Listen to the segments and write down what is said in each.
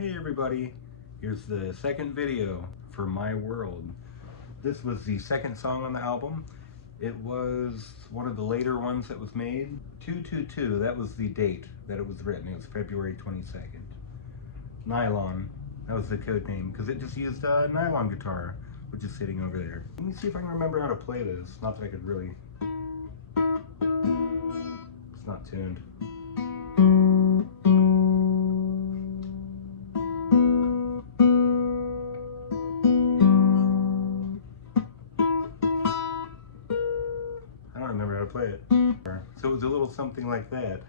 Hey everybody, here's the second video for My World. This was the second song on the album. It was one of the later ones that was made. 222, that was the date that it was written. It was February 22nd. Nylon, that was the code name because it just used a nylon guitar, which is sitting over there. Let me see if I can remember how to play this. Not that I could really. It's not tuned. I don't remember how to play it. So it was a little something like that.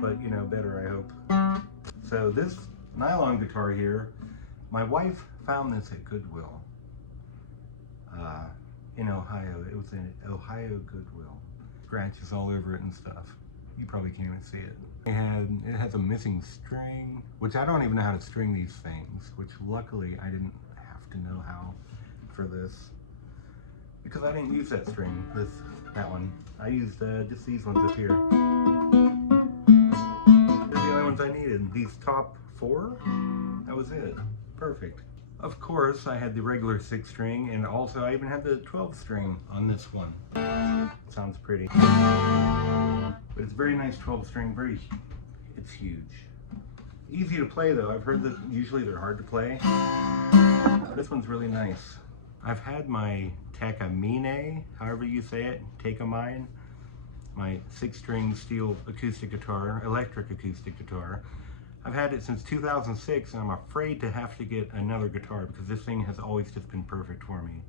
But you know, better I hope. So this nylon guitar here, my wife found this at Goodwill. In Ohio. It was in Ohio Goodwill. Scratches all over it and stuff. You probably can't even see it. It has a missing string, which I don't even know how to string these things, which luckily I didn't have to know how for this, because I didn't use that string, that one. I used just these ones up here. They're the only ones I needed. These top four, that was it. Perfect. Of course, I had the regular 6-string, and also I even had the 12-string on this one. Sounds pretty. But it's very nice 12-string, it's huge. Easy to play though. I've heard that usually they're hard to play. This one's really nice. I've had my Takamine, however you say it, Takamine, my 6-string steel acoustic guitar, electric acoustic guitar. I've had it since 2006, and I'm afraid to have to get another guitar because this thing has always just been perfect for me,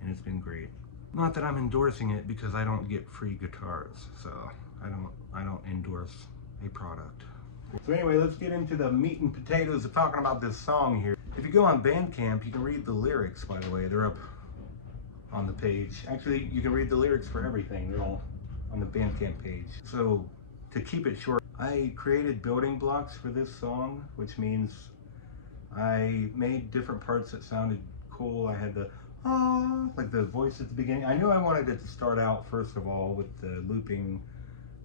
and it's been great. Not that I'm endorsing it because I don't get free guitars, so I don't endorse a product. So anyway, let's get into the meat and potatoes of talking about this song here. If you go on Bandcamp, you can read the lyrics, by the way. They're up on the page. Actually, you can read the lyrics for everything. They're all on the Bandcamp page. So to keep it short, I created building blocks for this song, which means I made different parts that sounded cool. I had the like the voice at the beginning. I knew I wanted it to start out first of all with the looping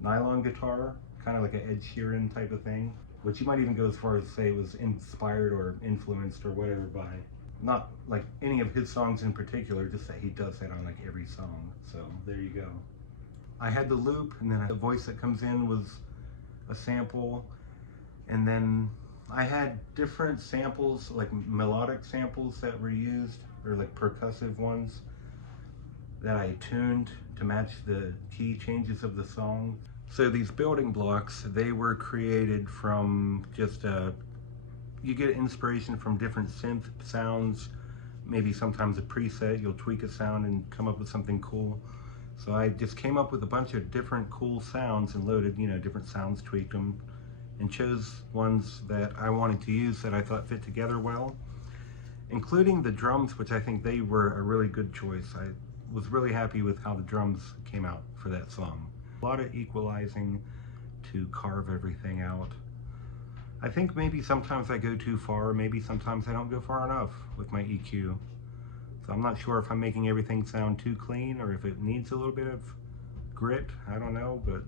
nylon guitar, kind of like an Ed Sheeran type of thing, which you might even go as far as say was inspired or influenced or whatever by, not like any of his songs in particular, just that he does that on like every song. So there you go. I had the loop, and then the voice that comes in was a sample, and then I had different samples, like melodic samples that were used, or like percussive ones that I tuned to match the key changes of the song. So these building blocks, they were created from just you get inspiration from different synth sounds, maybe sometimes a preset, you'll tweak a sound and come up with something cool. So I just came up with a bunch of different cool sounds and loaded, different sounds, tweaked them, and chose ones that I wanted to use that I thought fit together well, including the drums, which I think they were a really good choice. I was really happy with how the drums came out for that song. A lot of equalizing to carve everything out. I think maybe sometimes I go too far, maybe sometimes I don't go far enough with my EQ. So I'm not sure if I'm making everything sound too clean or if it needs a little bit of grit. I don't know, but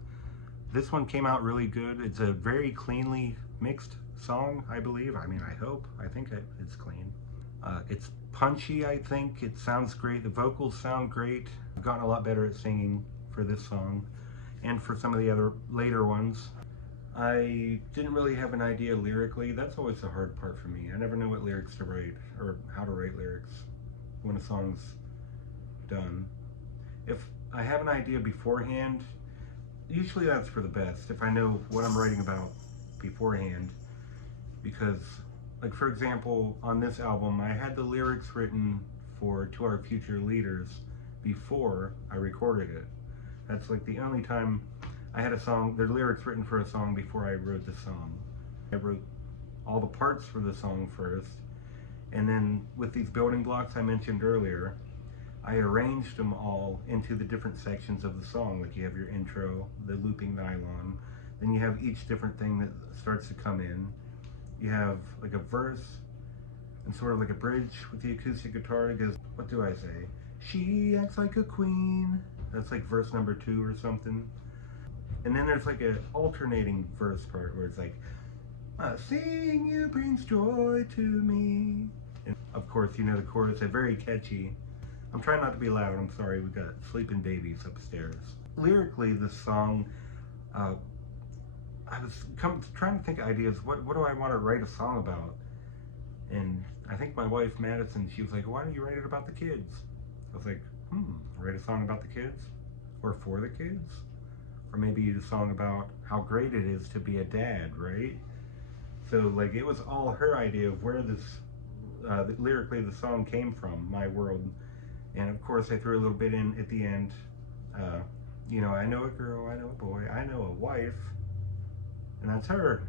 this one came out really good. It's a very cleanly mixed song, I believe. I mean, I hope. I think it's clean. It's punchy, I think. It sounds great. The vocals sound great. I've gotten a lot better at singing for this song and for some of the other later ones. I didn't really have an idea lyrically. That's always the hard part for me. I never know what lyrics to write or how to write lyrics when a song's done. If I have an idea beforehand, usually that's for the best, if I know what I'm writing about beforehand, because like for example on this album I had the lyrics written for To Our Future Leaders before I recorded it. That's like the only time I had the lyrics written for a song before I wrote the song. I wrote all the parts for the song first, and then with these building blocks I mentioned earlier, I arranged them all into the different sections of the song. Like you have your intro, the looping nylon, then you have each different thing that starts to come in. You have like a verse and sort of like a bridge with the acoustic guitar. It goes, what do I say? She acts like a queen, That's like verse number 2 or something. And then there's like an alternating verse part where it's like, seeing you brings joy to me. And of course, you know the chorus, they're very catchy. I'm trying not to be loud, I'm sorry, we got sleeping babies upstairs. Lyrically, this song, I was trying to think of ideas, what do I want to write a song about? And I think my wife, Madison, she was like, why don't you write it about the kids? I was like, write a song about the kids? Or for the kids? Or maybe a song about how great it is to be a dad, right? So like it was all her idea of where this, lyrically the song came from, My World. And of course I threw a little bit in at the end. You know, I know a girl, I know a boy, I know a wife. And that's her.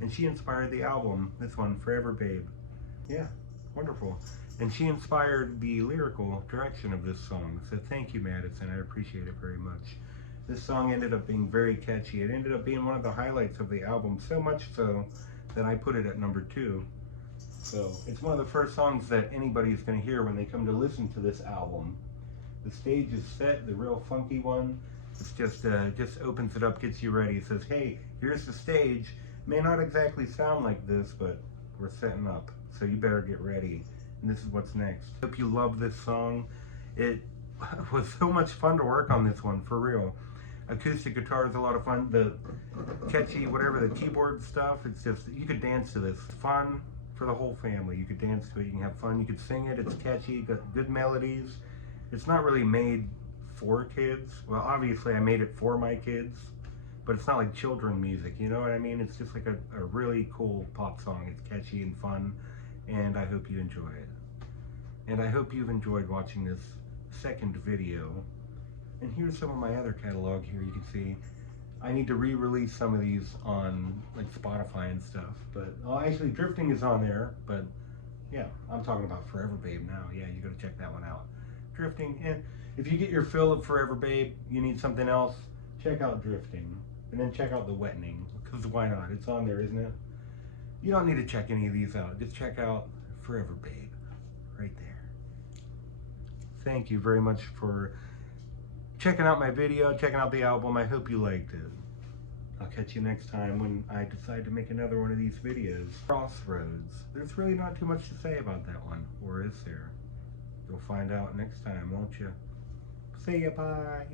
And she inspired the album, this one, Forever Babe. Yeah, wonderful. And she inspired the lyrical direction of this song. So thank you, Madison, I appreciate it very much. This song ended up being very catchy. It ended up being one of the highlights of the album, so much so that I put it at number 2. So it's one of the first songs that anybody's going to hear when they come to listen to this album. The stage is set, the real funky one. It's just opens it up, gets you ready. It says, hey, here's the stage. May not exactly sound like this, but we're setting up. So you better get ready. And this is what's next. Hope you love this song. It was so much fun to work on this one, for real. Acoustic guitar is a lot of fun. The catchy, whatever, the keyboard stuff, it's just, you could dance to this. It's fun for the whole family. You could dance to it, you can have fun, you could sing it, it's catchy, got good melodies. It's not really made for kids. Well, obviously I made it for my kids, but it's not like children music, you know what I mean? It's just like a really cool pop song. It's catchy and fun, and I hope you enjoy it. And I hope you've enjoyed watching this second video. And here's some of my other catalog here. You can see I need to re-release some of these on like Spotify and stuff, but actually Drifting is on there. But yeah, I'm talking about Forever Babe now. Yeah, you gotta check that one out. Drifting, and if you get your fill of Forever Babe, you need something else, check out Drifting, and then check out The Wettening, because why not? It's on there, isn't it? You don't need to check any of these out. Just check out Forever Babe right there. Thank you very much for checking out my video, checking out the album. I hope you liked it. I'll catch you next time when I decide to make another one of these videos. Crossroads. There's really not too much to say about that one, or is there? You'll find out next time, won't you? See ya, bye.